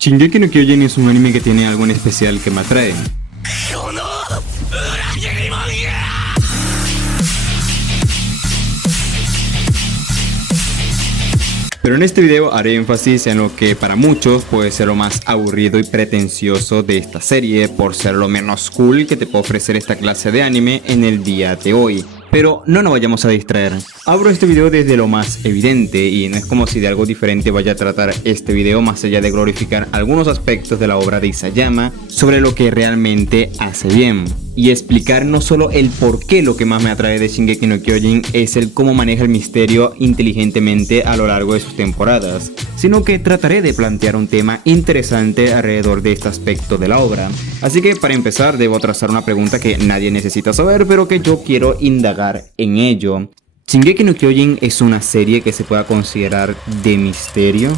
Shingeki no Kyojin es un anime que tiene algo en especial que me atrae. Pero en este video haré énfasis en lo que para muchos puede ser lo más aburrido y pretencioso de esta serie, por ser lo menos cool que te puede ofrecer esta clase de anime en el día de hoy. Pero no nos vayamos a distraer. Abro este video desde lo más evidente y no es como si de algo diferente vaya a tratar este video más allá de glorificar algunos aspectos de la obra de Isayama sobre lo que realmente hace bien. Y explicar no solo el por qué lo que más me atrae de Shingeki no Kyojin es el cómo maneja el misterio inteligentemente a lo largo de sus temporadas, sino que trataré de plantear un tema interesante alrededor de este aspecto de la obra. Así que para empezar debo trazar una pregunta que nadie necesita saber, pero que yo quiero indagar en ello. ¿Shingeki no Kyojin es una serie que se pueda considerar de misterio?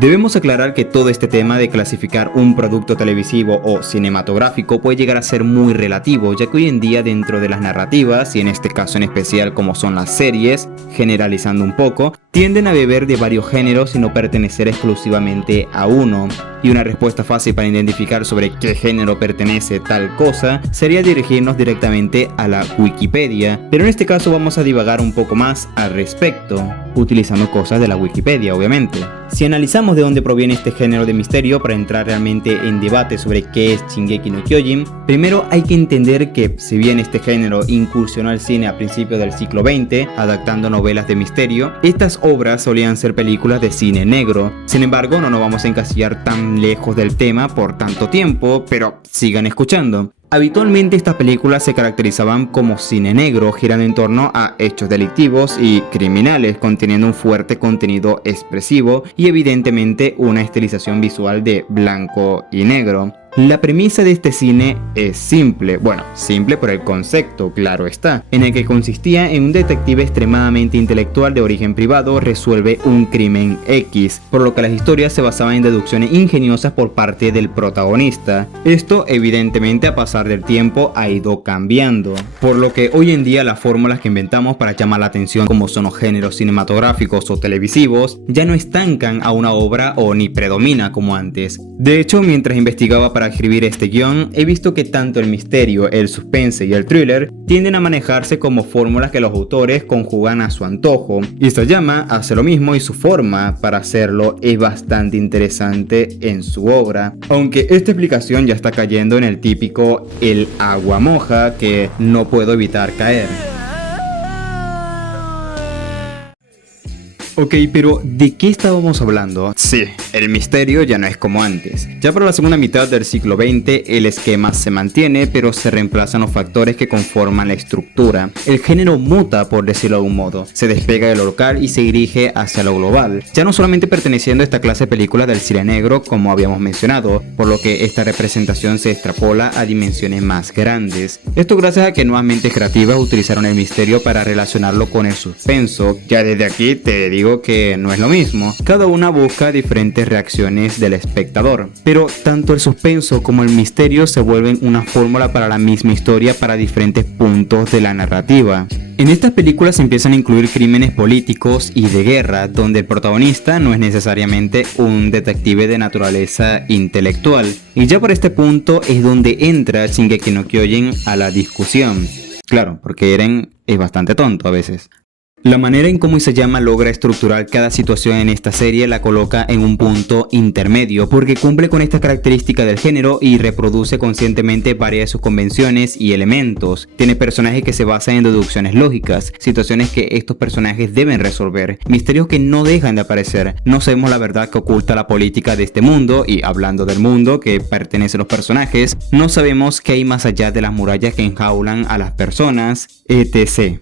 Debemos aclarar que todo este tema de clasificar un producto televisivo o cinematográfico puede llegar a ser muy relativo, ya que hoy en día dentro de las narrativas, y en este caso en especial como son las series, generalizando un poco, tienden a beber de varios géneros y no pertenecer exclusivamente a uno. Y una respuesta fácil para identificar sobre qué género pertenece tal cosa sería dirigirnos directamente a la Wikipedia, pero en este caso vamos a divagar un poco más al respecto, utilizando cosas de la Wikipedia obviamente. Si analizamos de dónde proviene este género de misterio para entrar realmente en debate sobre qué es Shingeki no Kyojin, primero hay que entender que si bien este género incursionó al cine a principios del siglo XX, adaptando novelas de misterio, estas obras solían ser películas de cine negro. Sin embargo, no nos vamos a encasillar tan lejos del tema por tanto tiempo, pero sigan escuchando. Habitualmente estas películas se caracterizaban como cine negro, girando en torno a hechos delictivos y criminales, conteniendo un fuerte contenido expresivo y evidentemente una estilización visual de blanco y negro. La premisa de este cine es simple, bueno, simple por el concepto, claro está, en el que consistía en un detective extremadamente intelectual de origen privado resuelve un crimen X, por lo que las historias se basaban en deducciones ingeniosas por parte del protagonista. Esto evidentemente a pasar del tiempo ha ido cambiando, por lo que hoy en día las fórmulas que inventamos para llamar la atención como son los géneros cinematográficos o televisivos ya no estancan a una obra o ni predomina como antes. De hecho, mientras investigaba para escribir este guión, he visto que tanto el misterio, el suspense y el thriller tienden a manejarse como fórmulas que los autores conjugan a su antojo. Isayama hace lo mismo y su forma para hacerlo es bastante interesante en su obra, aunque esta explicación ya está cayendo en el típico el agua moja que no puedo evitar caer. Ok, pero ¿de qué estábamos hablando? Sí, el misterio ya no es como antes. Ya para la segunda mitad del siglo XX el esquema se mantiene, pero se reemplazan los factores que conforman la estructura. El género muta, por decirlo de un modo. Se despega de lo local y se dirige hacia lo global. Ya no solamente perteneciendo a esta clase de películas del cine negro, como habíamos mencionado, por lo que esta representación se extrapola a dimensiones más grandes. Esto gracias a que nuevas mentes creativas utilizaron el misterio para relacionarlo con el suspenso. Ya desde aquí te digo que no es lo mismo, cada una busca diferentes reacciones del espectador, pero tanto el suspenso como el misterio se vuelven una fórmula para la misma historia para diferentes puntos de la narrativa. En estas películas se empiezan a incluir crímenes políticos y de guerra, donde el protagonista no es necesariamente un detective de naturaleza intelectual, y ya por este punto es donde entra Shingeki no Kyojin a la discusión. Claro, porque Eren es bastante tonto a veces. La manera en cómo Isayama logra estructurar cada situación en esta serie la coloca en un punto intermedio, porque cumple con esta característica del género y reproduce conscientemente varias de sus convenciones y elementos. Tiene personajes que se basan en deducciones lógicas, situaciones que estos personajes deben resolver, misterios que no dejan de aparecer. No sabemos la verdad que oculta la política de este mundo, y hablando del mundo que pertenece a los personajes, no sabemos qué hay más allá de las murallas que enjaulan a las personas, etc.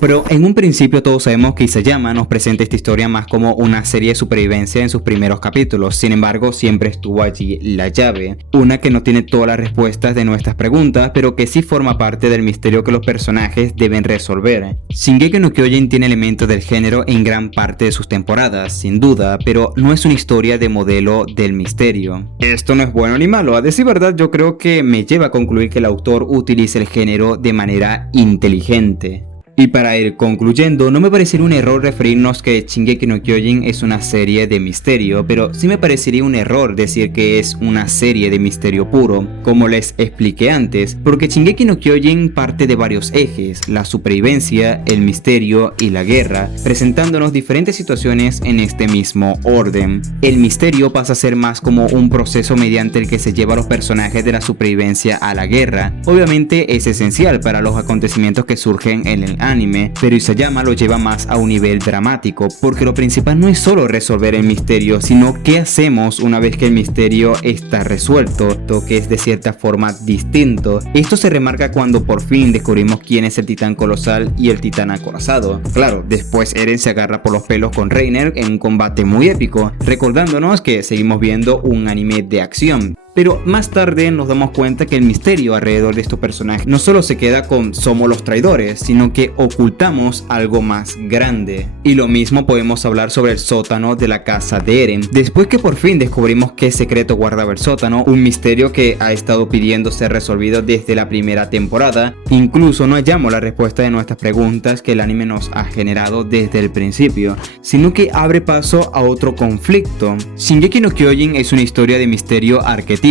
Pero en un principio todos sabemos que Isayama nos presenta esta historia más como una serie de supervivencia en sus primeros capítulos. Sin embargo, siempre estuvo allí la llave, una que no tiene todas las respuestas de nuestras preguntas, pero que sí forma parte del misterio que los personajes deben resolver. Shingeki no Kyojin tiene elementos del género en gran parte de sus temporadas, sin duda, pero no es una historia de modelo del misterio. Esto no es bueno ni malo, a decir verdad yo creo que me lleva a concluir que el autor utiliza el género de manera inteligente. Y para ir concluyendo, no me parecería un error referirnos que Shingeki no Kyojin es una serie de misterio, pero sí me parecería un error decir que es una serie de misterio puro, como les expliqué antes, porque Shingeki no Kyojin parte de varios ejes: la supervivencia, el misterio y la guerra, presentándonos diferentes situaciones en este mismo orden. El misterio pasa a ser más como un proceso mediante el que se lleva a los personajes de la supervivencia a la guerra. Obviamente es esencial para los acontecimientos que surgen en el anime, pero Isayama lo lleva más a un nivel dramático, porque lo principal no es solo resolver el misterio, sino qué hacemos una vez que el misterio está resuelto, lo que es de cierta forma distinto. Esto se remarca cuando por fin descubrimos quién es el titán colosal y el titán acorazado. Claro, después Eren se agarra por los pelos con Reiner en un combate muy épico, recordándonos que seguimos viendo un anime de acción. Pero más tarde nos damos cuenta que el misterio alrededor de estos personajes no solo se queda con somos los traidores, sino que ocultamos algo más grande. Y lo mismo podemos hablar sobre el sótano de la casa de Eren. Después que por fin descubrimos qué secreto guardaba el sótano, un misterio que ha estado pidiendo ser resolvido desde la primera temporada, incluso no hallamos la respuesta de nuestras preguntas que el anime nos ha generado desde el principio, sino que abre paso a otro conflicto. Shingeki no Kyojin es una historia de misterio arquetípica,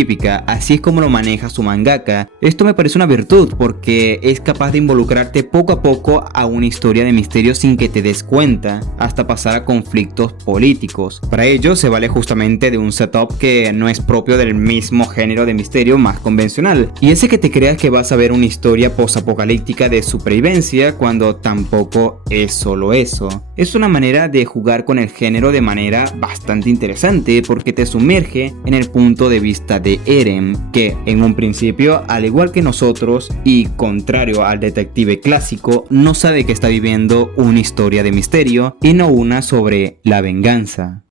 así es como lo maneja su mangaka. Esto me parece una virtud porque es capaz de involucrarte poco a poco a una historia de misterio sin que te des cuenta, hasta pasar a conflictos políticos. Para ello se vale justamente de un setup que no es propio del mismo género de misterio más convencional, y ese que te creas que vas a ver una historia posapocalíptica de supervivencia cuando tampoco es solo eso. Es una manera de jugar con el género de manera bastante interesante porque te sumerge en el punto de vista de Eren, que en un principio, al igual que nosotros y contrario al detective clásico, no sabe que está viviendo una historia de misterio y no una sobre la venganza.